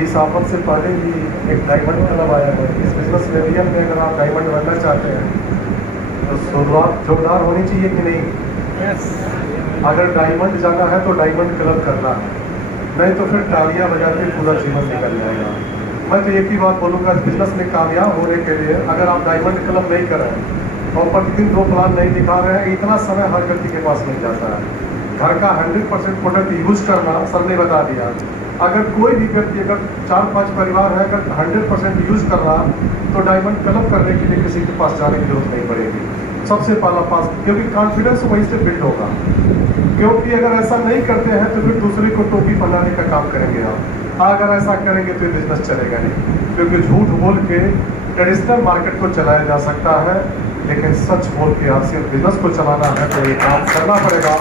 इस आफत से पहले ही एक डायमंड क्लब आया है। इस बिजनेस लेवल में अगर आप डायमंड बनना चाहते हैं तो शुरुआत जोरदार होनी चाहिए कि नहीं। अगर डायमंड जाना है तो डायमंड क्लब करना है, नहीं तो फिर तालियां बजाते पूरा जीवन निकल जाएगा। मैं तो एक ही बात बोलूँगा, बिजनेस में कामयाब होने के लिए अगर आप डायमंड क्लब नहीं कर रहे हैं और प्रतिदिन 2 प्लान नहीं दिखा रहे हैं, इतना समय हर व्यक्ति के पास मिल जाता है। घर का 100% प्रोडक्ट यूज करना सर ने बता दिया। अगर कोई भी व्यक्ति, अगर 4-5 परिवार है, अगर 100% यूज कर रहा तो डायमंड क्लब करने के लिए किसी के पास जाने की जरूरत नहीं पड़ेगी। सबसे पहला पास, क्योंकि कॉन्फिडेंस वहीं से बिल्ड होगा। क्योंकि अगर ऐसा नहीं करते हैं तो फिर दूसरे को टोपी बनाने का काम करेंगे आप। अगर ऐसा करेंगे तो बिजनेस चलेगा नहीं, क्योंकि झूठ बोल के ट्रेडिशनल मार्केट को चलाया जा सकता है, लेकिन सच बोल के आपसे बिजनेस को चलाना है तो ये काम करना पड़ेगा।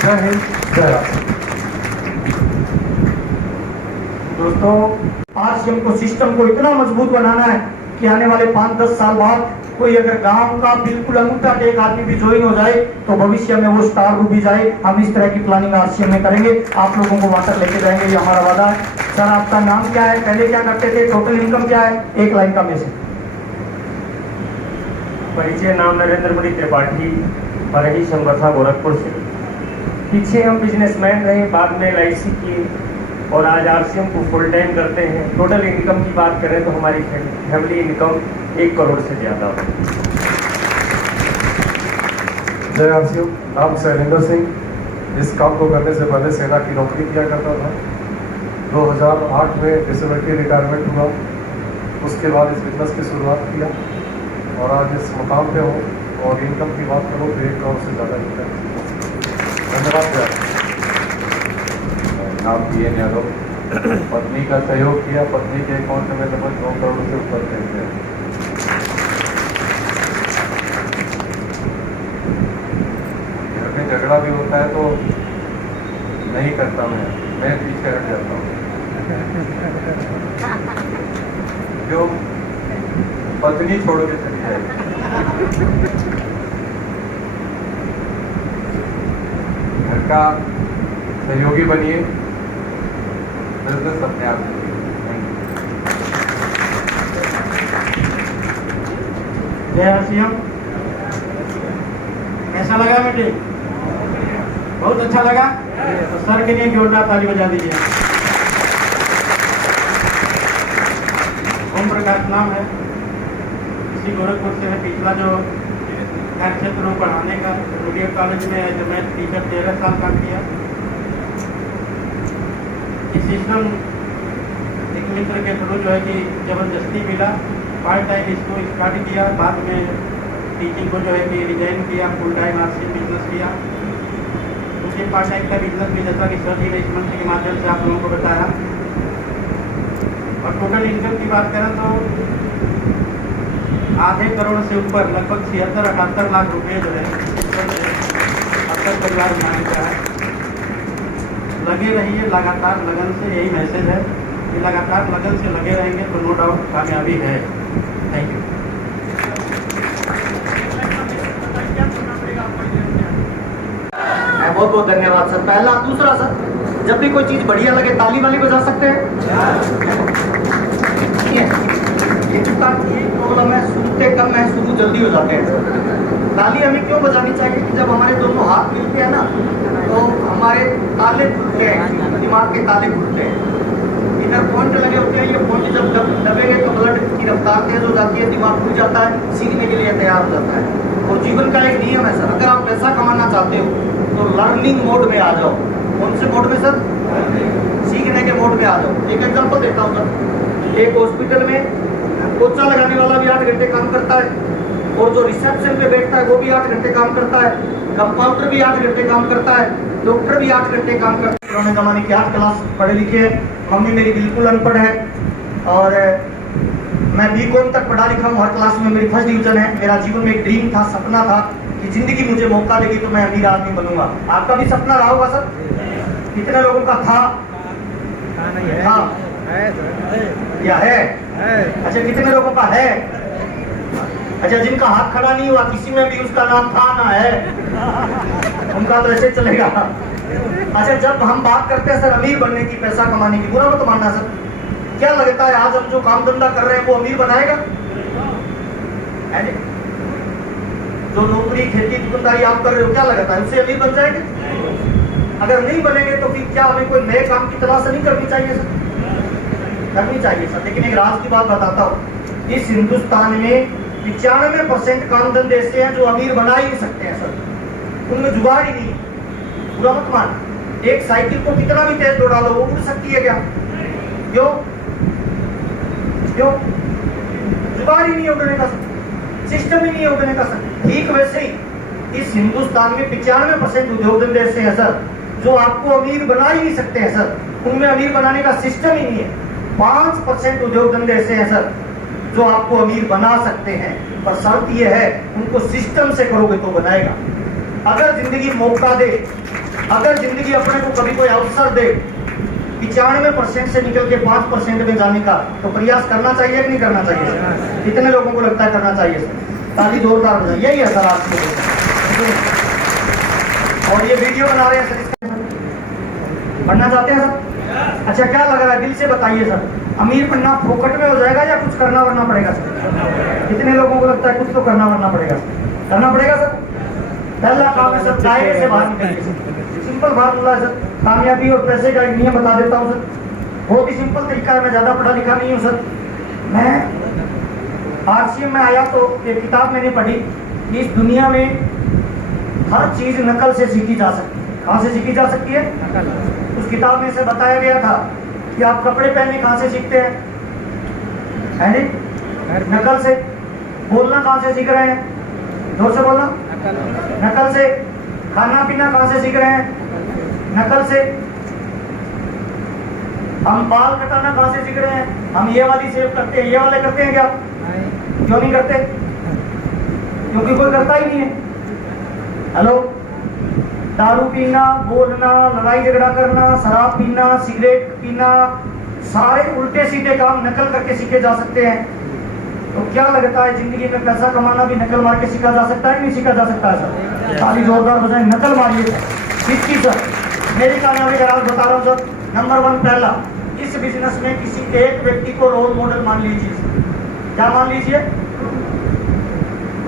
जय हिंद, जय राष्ट्र। दोस्तों, आरसीएम को, सिस्टम को इतना मजबूत बनाना है कि आने वाले 5-10 साल बाद कोई अगर गांव का बिल्कुल अंगूठा टेक आदमी भी ज्वाइन हो जाए तो भविष्य में वो स्टार भी जाए। हम इस तरह की प्लानिंग आरसीएम में करेंगे, आप लोगों को वाटर लेके जाएंगे, ये हमारा वादा है। सर, आपका नाम क्या है, पहले क्या करते थे, टोटल इनकम क्या है, एक लाइन का मैसेज। परिचय, नाम नरेंद्र मणि त्रिपाठी, बरही संवर्षा गोरखपुर से। पीछे हम बिजनेसमैन रहे, बाद में LIC की और आज आरसीएम को फुल टाइम करते हैं। टोटल इनकम की बात करें तो हमारी फैमिली इनकम 1 करोड़ से ज़्यादा है। जय आरसीएम। नाम शैलेंद्र सिंह। इस काम को करने से पहले सेना की नौकरी किया करता था। 2008 में डिसेबिलिटी रिटायरमेंट हुआ, उसके बाद इस बिजनेस की शुरुआत किया और आज इस मुकाम पे हो। और इनकम की बात करो तो 1 करोड़ से ज़्यादा इनकम। धन्यवाद। नाम PN यादव। पत्नी का सहयोग किया, पत्नी के अकाउंट में लगभग 2 करोड़ से ऊपर पैसे। घर में झगड़ा भी होता है तो नहीं करता, मैं पीछे हट जाता हूँ। क्यों? पत्नी छोड़ के चली जाएगी। घर का सहयोगी बनिए, बिजनेस अपने आप। जय आरसीएम। कैसा लगा मीटिंग? बहुत अच्छा लगा। तो सर के लिए जोरदार ताली बजा दीजिए। ओम प्रकाश नाम है, इसी गोरखपुर से है। पिछला जो कार्य क्षेत्र में पढ़ाने का, मीडियम कॉलेज में जो मैं टीचर 13 साल काम किया। सिस्टम एक मित्र के थ्रू जो है कि जबरदस्ती मिला, पार्ट टाइम इसको स्टार्ट किया, बाद में टीचिंग को जो है कि रिजाइन किया, फुल टाइम आरसीएम बिजनेस किया। उसके पार्ट टाइम का बिजनेस भी, जैसा कि सर जी ने इस मंच के माध्यम से आप लोगों को बताया। और टोटल इनकम की बात करें तो आधे करोड़ से ऊपर, लगभग 76-78 लाख रुपए जो है अब तक परिवार बनाने का है। लगे रहिए लगातार लगन से, यही मैसेज है कि लगातार लगन से लगे रहेंगे तो नो डाउट कामयाबी है। Thank you. बहुत बहुत धन्यवाद सर। पहला। दूसरा सर, जब भी कोई चीज बढ़िया लगे ताली वाली बजा सकते हैं। ये प्रॉब्लम है, सुनते कम है, शुरू जल्दी हो जाते हैं। ताली हमें क्यों बजानी चाहिए कि जब हमारे दोनों हाथ मिलते हैं ना तो हमारे ताले खुलते हैं, दिमाग के ताले खुलते हैं। इधर पॉइंट लगे होते हैं, ये पॉइंट जब दबेंगे तो ब्लड की रफ्तार तेज हो जाती है, दिमाग खुल जाता है, सीखने के लिए तैयार हो जाता है। और जीवन का एक नियम है सर, अगर आप पैसा कमाना चाहते हो तो लर्निंग मोड में आ जाओ। कौन से मोड में सर? सीखने के मोड में आ जाओ। एक एग्जाम्पल देता हूँ सर। एक हॉस्पिटल में पोछा लगाने वाला भी 8 घंटे काम करता है, और जो रिसेप्शन पे बैठता है वो भी 8 घंटे काम करता है, कंपाउंडर भी 8 घंटे काम करता है, डॉक्टर भी 8 घंटे काम करता है। पुराने जमाने की 8 क्लास पढ़े लिखे हैं। मम्मी मेरी बिल्कुल अनपढ़ है और मैं BCom तक पढ़ा लिखा हूँ। हर क्लास में मेरी फर्स्ट डिवीजन है। मेरा जीवन में एक ड्रीम था, सपना था कि जिंदगी मुझे मौका देगी तो मैं अमीर आदमी बनूंगा। आपका भी सपना रहा होगा सर? कितने लोगों का था? या है? अच्छा, कितने लोगों का है? अच्छा, जिनका हाथ खड़ा नहीं हुआ, किसी में भी उसका नाम था ना है, उनका तो ऐसे चलेगा। अच्छा, जब हम बात करते हैं सर अमीर बनने की, पैसा कमाने की, बुरा मत मानना सर, क्या लगता है आज हम जो काम धंधा कर रहे हैं वो अमीर बनाएगा? है नहीं? जो नौकरी खेती दुकानदारी आप कर रहे हो, क्या लगता है उससे अमीर बन जाएंगे? अगर नहीं बनेंगे तो फिर क्या हमें कोई नए काम की तलाश नहीं करनी चाहिए सर? करनी चाहिए सर। लेकिन एक राज की बात बताता हूँ, इस हिंदुस्तान में 95% काम धंधे ऐसे हैं जो अमीर बना ही नहीं सकते हैं सर। उनमें जुगाड़ ही नहीं। पूरा मत मान, एक साइकिल को कितना भी तेज दौड़ा लो वो उड़ सकती है क्या? क्यों? क्यों? जुगाड़ ही नहीं है उड़ने का, सिस्टम ही नहीं है उड़ने का सर। ठीक वैसे ही इस हिंदुस्तान में 95% उद्योग धंधे ऐसे हैं सर जो आपको अमीर बना ही नहीं सकते हैं सर। उनमें अमीर बनाने का सिस्टम ही नहीं है। 5% उद्योग धंधे ऐसे हैं सर जो आपको अमीर बना सकते हैं, पर शर्त यह है उनको सिस्टम से करोगे तो बनाएगा। अगर जिंदगी मौका दे, अगर जिंदगी अपने को कभी कोई अवसर दे 95% से निकल के 5% में जाने का, तो प्रयास करना चाहिए कि नहीं करना चाहिए सर? कितने लोगों को लगता है करना चाहिए सर? ताली जोरदार हो जाए। यही है सर आज के। और ये वीडियो बना रहे हैं सर, इसका बनना चाहते हैं सर? अच्छा, क्या लग रहा है? दिल से बताइए सर, अमीर बनना फोकट में हो जाएगा या कुछ करना वरना पड़ेगा सर? कितने लोगों को लगता है कुछ तो करना वरना पड़ेगा सर? करना पड़ेगा सर। पहला काम है सर, दायरे से बाहर निकलिए सर। सिंपल फार्मूला है सर, कामयाबी और पैसे का एक नियम बता देता हूँ सर। बहुत ही सिंपल तरीका है, मैं ज्यादा पढ़ा लिखा नहीं हूँ सर। मैं आरसीएम में आया तो एक किताब मैंने पढ़ी कि इस दुनिया में हर चीज नकल से सीखी जा सकती है। कहाँ से सीखी जा सकती है? उस किताब में से बताया गया था कि आप कपड़े पहनने कहाँ से सीखते हैं? है नहीं? नकल से। बोलना कहाँ से सीख रहे हैं? जोर से बोलना। नकल से। खाना पीना कहाँ से सीख रहे हैं? नकल से। हम बाल कटाना कहाँ से सीख रहे हैं? हम ये वाली शेव करते हैं, ये वाले करते हैं क्या? क्यों नहीं करते? क्योंकि कोई करता ही नहीं है। हेलो, दारू पीना, बोलना, लड़ाई झगड़ा करना, शराब पीना, सिगरेट पीना, सारे उल्टे सीधे काम नकल करके सीखे जा सकते हैं। तो क्या लगता है जिंदगी में पैसा कमाना भी नकल मार के सीखा जा सकता है कि नहीं सीखा जा सकता है सर? ताली जोरदार हो जाए। नकल मारिए किसकी सर? मेरी कामयाबी का राज बता रहा हूँ सर। नंबर 1, पहला, इस बिजनेस में किसी एक व्यक्ति को रोल मॉडल मान लीजिए। क्या मान लीजिए?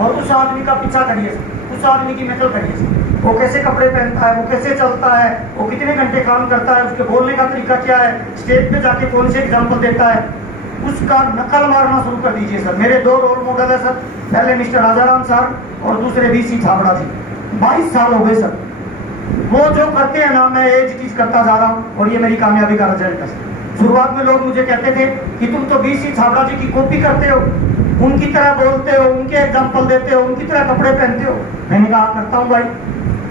और उस आदमी का पीछा करिए, उस आदमी की नकल करिए। वो कैसे कपड़े पहनता है, वो कैसे चलता है, वो कितने घंटे काम करता है, उसके बोलने का तरीका क्या है, स्टेज पे जाके कौन से एग्जाम्पल देता है, उसका नकल मारना शुरू कर दीजिए सर। मेरे 2 रोल मॉडल है सर। पहले मिस्टर राजाराम सर और दूसरे बीसी छाबड़ा जी। 22 साल हो गए सर। वो जो करते हैं ना, मैं एज चीज करता जा रहा हूँ और ये मेरी कामयाबी का रिजल्ट है। शुरुआत में लोग मुझे कहते थे कि तुम तो बीसी छाबड़ा जी की कॉपी करते हो, उनकी तरह बोलते हो, उनके एग्जाम्पल देते हो, उनकी तरह कपड़े पहनते हो। मैंने कहा करता हूँ भाई।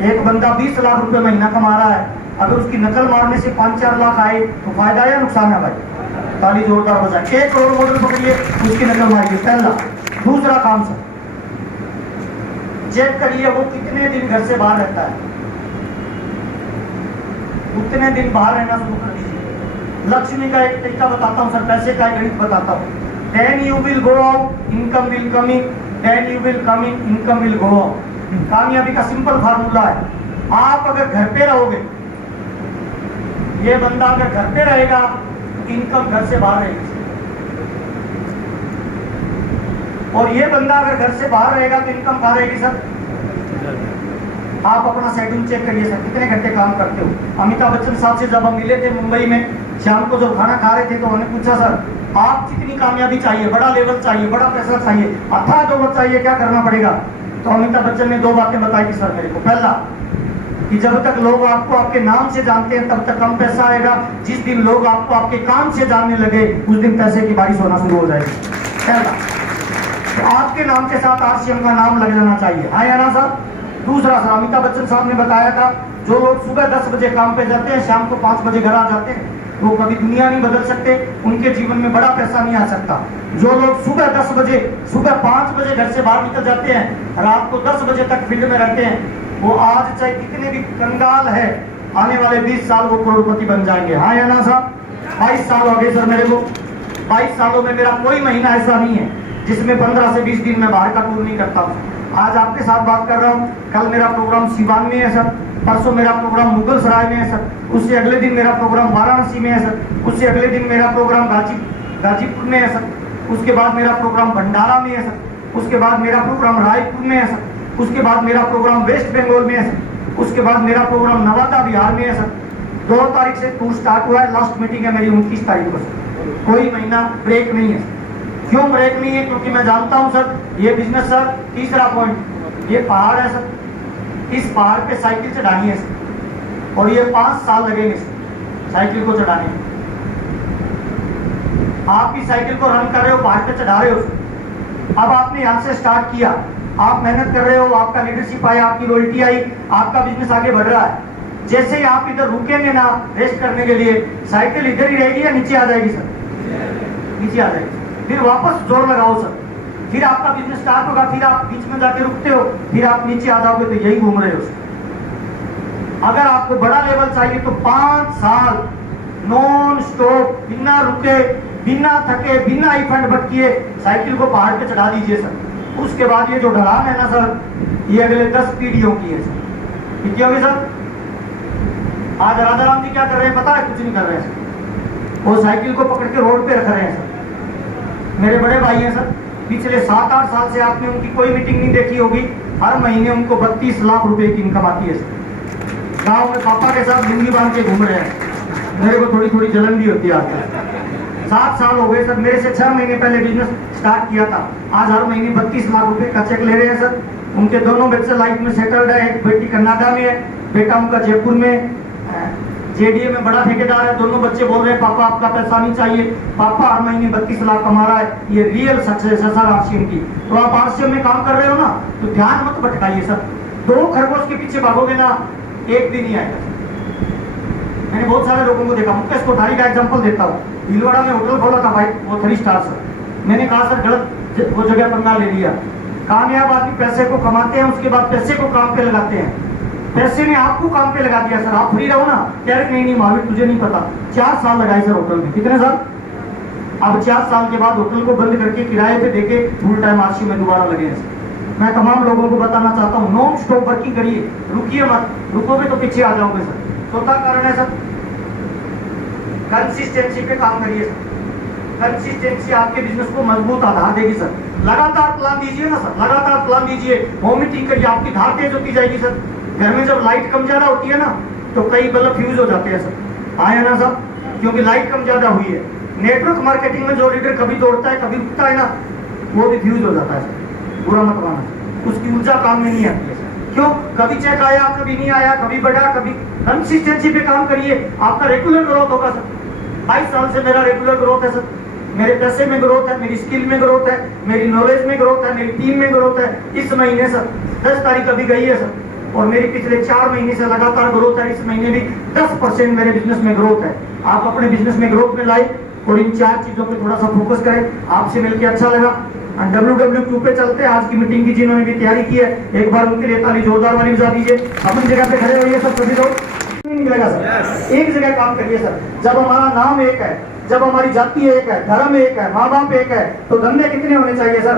एक बंदा 20 लाख रुपए महीना कमा रहा है, अगर उसकी नकल मारने से 5-4 लाख आए तो फायदा है या नुकसान है भाई? ताली जोरदार हो जाए। एक रोल मॉडल पकड़िए, उसकी नकल मारिए, पहला। दूसरा काम सर, चेक करिए वो कितने दिन घर से बाहर रहता है, उतने दिन बाहर रहना शुरू कर दीजिए। लक्ष्मी का एक तरीका बताता हूँ सर, पैसे का एक गणित बताता हूँ। Then you will go out, income will come in. Then you will come in, income will go out. कामयाबी का सिंपल फार्मूला है। आप अगर घर पे रहोगे, ये बंदा अगर घर पे रहेगा, इनकम घर से बाहर रहेगी, और ये बंदा अगर घर से बाहर रहेगा तो इनकम कहाँ रहेगी सर? आप अपना शेड्यूल चेक करिए सर, कितने घंटे काम करते हो। अमिताभ बच्चन साहब से जब हम मिले थे मुंबई में, शाम को जब खाना खा रहे थे तो उन्होंने पूछा सर आप कितनी कामयाबी चाहिए, बड़ा लेवल चाहिए, बड़ा पैसा चाहिए, अथाह दौलत चाहिए, क्या करना पड़ेगा? तो अमिताभ बच्चन ने 2 बातें बताई थी सर मेरे को। पहला कि जब तक लोग आपको आपके नाम से जानते हैं तब तक कम पैसा आएगा, जिस दिन लोग आपको आपके काम से जानने लगे उस दिन पैसे की बारिश होना शुरू हो जाएगी। पहला, तो आपके नाम के साथ आरसीएम का नाम लग जाना चाहिए। हाँ या ना सर? दूसरा सर, अमिताभ बच्चन साहब ने बताया था जो लोग सुबह 10 बजे काम पे जाते हैं, शाम को 5 बजे घर आ जाते हैं, वो कभी दुनिया नहीं बदल सकते, उनके जीवन में बड़ा पैसा नहीं आ सकता। जो लोग सुबह 10 बजे, सुबह 5 बजे घर से बाहर निकल जाते हैं, रात को 10 बजे तक फील्ड में रहते हैं, वो आज चाहे कितने भी कंगाल है, आने वाले 20 साल वो करोड़पति बन जाएंगे। हाँ या ना साहब? 22 साल हो गए सर मेरे को। 22 सालों में मेरा कोई महीना ऐसा नहीं है जिसमें 15 से 20 दिन मैं बाहर का टूर नहीं करता हूँ। आज आपके साथ बात कर रहा हूँ, कल मेरा प्रोग्राम सिवान में है सर, परसों मेरा प्रोग्राम मुगल सराय में है सर, उससे अगले दिन मेरा प्रोग्राम वाराणसी में है सर, उससे अगले दिन मेरा प्रोग्राम गाजीपुर में है सर, उसके बाद मेरा प्रोग्राम भंडारा में है सर, उसके बाद मेरा प्रोग्राम रायपुर में है सर, उसके बाद मेरा प्रोग्राम वेस्ट बंगाल में है सर, उसके बाद मेरा प्रोग्राम नवादा बिहार में है सर। 2 तारीख से टूर स्टार्ट हुआ है, लास्ट मीटिंग है मेरी 29 तारीख को सर। कोई महीना ब्रेक नहीं है। क्यों ब्रेक नहीं है? क्योंकि मैं जानता हूं सर, ये बिजनेस सर, तीसरा पॉइंट, ये पहाड़ है सर, इस पहाड़ पे साइकिल चढ़ानी है सर, और ये 5 साल लगेंगे सर साइकिल को चढ़ाने में। आप भी साइकिल को रन कर रहे हो, पहाड़ पे चढ़ा रहे हो सर। अब आपने यहाँ से स्टार्ट किया, आप मेहनत कर रहे हो, आपका लीडरशिप आया, आपकी रॉयल्टी आई, आपका बिजनेस आगे बढ़ रहा है। जैसे ही आप इधर रुकेंगे ना रेस्ट करने के लिए, साइकिल इधर ही रहेगी या नीचे आ जाएगी सर? नीचे आ जाएगी। फिर वापस जोर लगाओ सर, फिर आपका बिजनेस स्टार्ट होगा, फिर आप बीच में जाके रुकते हो, फिर आप नीचे आ जाओगे, तो यही घूम रहे हो सर। अगर आपको बड़ा लेवल चाहिए तो 5 साल नॉन स्टॉप, बिना रुके, बिना थके, बिना इफंड भटकिए साइकिल को पहाड़ पे चढ़ा दीजिए सर। उसके बाद ये जो ढलान है ना सर, ये अगले 10 पीढ़ियों की है सर। कितनी होगी सर? आज राजा राम जी क्या कर रहे हैं पता है? कुछ नहीं कर रहे हैं सर, वो साइकिल को पकड़ के रोड पे रख रहे हैं सर। मेरे बड़े भाई हैं सर, पिछले 7-8 साल से आपने उनकी कोई मीटिंग नहीं देखी होगी, हर महीने उनको 32 लाख रुपए की इनकम आती है सर। गाँव में पापा के साथ लुंगी बांध के घूम रहे हैं। मेरे को थोड़ी थोड़ी जलन भी होती है आजकल। 7 साल हो गए सर, मेरे से 6 महीने पहले बिजनेस स्टार्ट किया था, आज हर महीने 32 लाख रुपए का चेक ले रहे हैं सर। उनके दोनों बच्चे लाइफ में सेटल्ड है, एक बेटी कनाडा में है, बेटा उनका जयपुर में जेडीए में बड़ा ठेकेदार है। दोनों बच्चे बोल रहे हैं पापा आपका पैसा नहीं चाहिए, पापा हर महीने 32 लाख कमा रहा है। ये रियल सक्सेस है सर आरसीएम की। तो आप आरसीएम में काम कर रहे हो ना, तो ध्यान मत भटकाइए सर। 2 खरगोश के पीछे भागोगे ना, एक दिन नहीं आएगा। मैंने बहुत सारे लोगों को देखा, मुकेश कोठारी का एग्जांपल देता हूँ। भीलवाड़ा में होटल खोला था भाई, वो 3 स्टार सर। मैंने कहा सर गलत वो जगह पंगा ले लिया। कामयाब आदमी पैसे को कमाते हैं, उसके बाद पैसे को काम पे लगाते हैं। पैसे ने आपको काम पे लगा दिया सर, आप फ्री रहो ना। कह रहे नहीं महावीर तुझे नहीं पता, 4 साल लगाए सर होटल में। कितने साल? अब 4 साल के बाद होटल को बंद करके किराए पे देके फुल टाइम आरसी में दोबारा लगे हैं सर। मैं तमाम लोगों को बताना चाहता हूँ, नॉन स्टॉप वर्किंग करिए, रुकिए मत। रुकोगे तो पीछे आ जाओगे सर। चौथा कारण है सर, कंसिस्टेंसी पे काम करिए सर। कंसिस्टेंसी आपके बिजनेस को मजबूत आधार देगी सर। लगातार प्लान दीजिए ना सर, लगातार प्लान दीजिए, होम मीटिंग करिए, आपकी धार तेज होती जाएगी सर। घर में जब लाइट कम ज्यादा होती है ना, तो कई बल्ब फ्यूज हो जाते हैं सर। आया ना सर, क्योंकि लाइट कम ज्यादा हुई है। नेटवर्क मार्केटिंग में जो लीडर कभी दौड़ता है कभी रुकता है ना, वो भी फ्यूज हो जाता है सर। बुरा मत माना, उसकी ऊर्जा काम में नहीं आती है सर। क्यों? कभी चेक आया, कभी नहीं आया, कभी बढ़ा, कभी। कंसिस्टेंसी पे काम करिए, आपका रेगुलर ग्रोथ होगा सर। 22 साल से मेरा रेगुलर ग्रोथ है सर। मेरे पैसे में ग्रोथ है, मेरी स्किल में ग्रोथ है, मेरी नॉलेज में ग्रोथ है, मेरी टीम में ग्रोथ है। इस महीने सर 10 तारीख अभी गई है सर, और मेरी पिछले 4 महीने से लगातार ग्रोथ है। इस महीने भी 10% मेरे बिजनेस में ग्रोथ है। आप अपने बिजनेस में ग्रोथ में लाए और इन 4 चीजों पे थोड़ा सा फोकस करें। आपसे मिलकर अच्छा लगा। WW2 पे चलते हैं। आज की मीटिंग की जिन्होंने भी तैयारी की है, एक बार उनके लिए ताली जोरदार वाली बजा दीजिए। अपनी जगह पे खड़े होइए सब, सभी लोग। नहीं मिलेगा सर, एक जगह काम करिए सर। जब हमारा नाम एक है, जब हमारी जाति एक है, धर्म एक है, माँ बाप एक है, तो धंधे कितने होने चाहिए सर?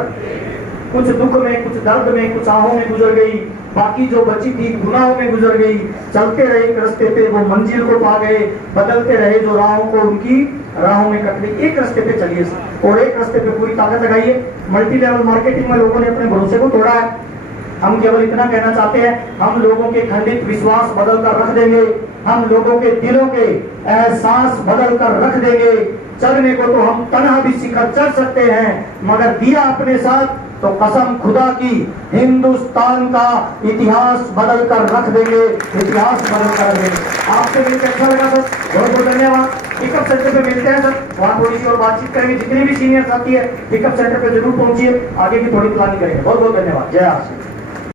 कुछ दुख में, कुछ दर्द में, कुछ आहों में गुजर गई, बाकी जो बची थी गुनाहों में गुजर गई। चलते रहे एक रास्ते पे, वो मंजिल को पा गए। बदलते रहे जो राहों को, उनकी राहों में कट गई। एक रास्ते पे चलिए और एक रास्ते पे पूरी ताकत लगाइए। मल्टी लेवल मार्केटिंग में लोगों ने अपने भरोसे को तोड़ा है। हम केवल इतना कहना चाहते हैं, हम लोगों के खंडित विश्वास बदल कर रख देंगे। हम लोगों के दिलों के एहसास बदल कर रख देंगे। चढ़ने को तो हम तन्हा भी शिखर चढ़ सकते हैं, मगर दिया अपने साथ तो कसम खुदा की हिंदुस्तान का इतिहास बदल कर रख देंगे। इतिहास बदल कर रख देंगे। आपसे मिलकर अच्छा लगा सर, बहुत बहुत धन्यवाद। पिकअप सेंटर पे मिलते हैं सर, वहाँ थोड़ी सी और बातचीत करेंगे। जितने भी सीनियर साथी है पिकअप सेंटर पे जरूर पहुंचिए, आगे की थोड़ी प्लानिंग करेंगे। बहुत बहुत धन्यवाद। जय आशीष।